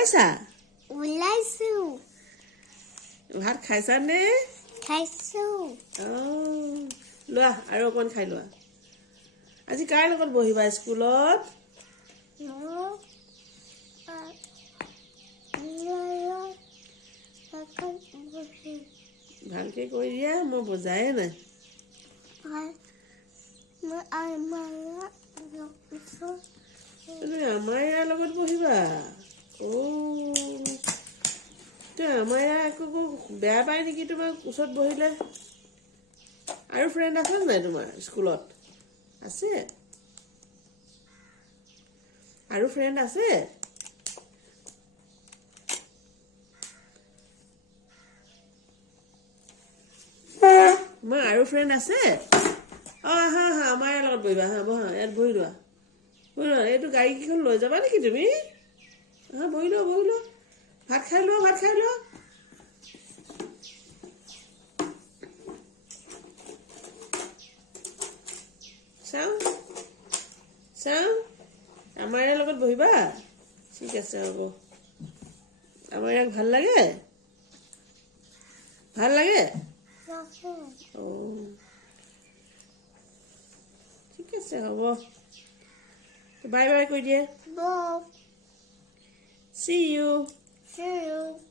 ওলাইছা ওলাইছো ভাত খাইছা নে খাইছো লোৱা আৰু অকণ খাই লোৱা আজি কাৰ লগত বহিবা স্কুলত ভালকে কৈ দিয়া মই বুজায়ে নাই আমাৰ ইয়াৰ লগত বহিবা আমাৰ ইয়াৰ একো বেয়া পায় নেকি তোমাক ওচৰত বহিলে আৰু ফ্ৰেণ্ড আছে নাই তোমাৰ স্কুলত আছে আৰু ফ্ৰেণ্ড আছে আৰু ফ্ৰেণ্ড আছে হা আমাৰ ইয়াৰ লগত বহিবা হা বহা ইয়াত বহি লোৱা এইটো গাড়ী কেইখন লৈ যাবা নেকি তুমি হা বহি লোৱা ভাত খাই লোৱা চাওঁ আমাৰ ইয়াৰ লগত বহিবা ঠিক আছে হ'ব আমাৰ ইয়াক ভাল লাগে ঠিক আছে হ'ব বাই বাই কৈ দিয়ে Bye. See you. See you.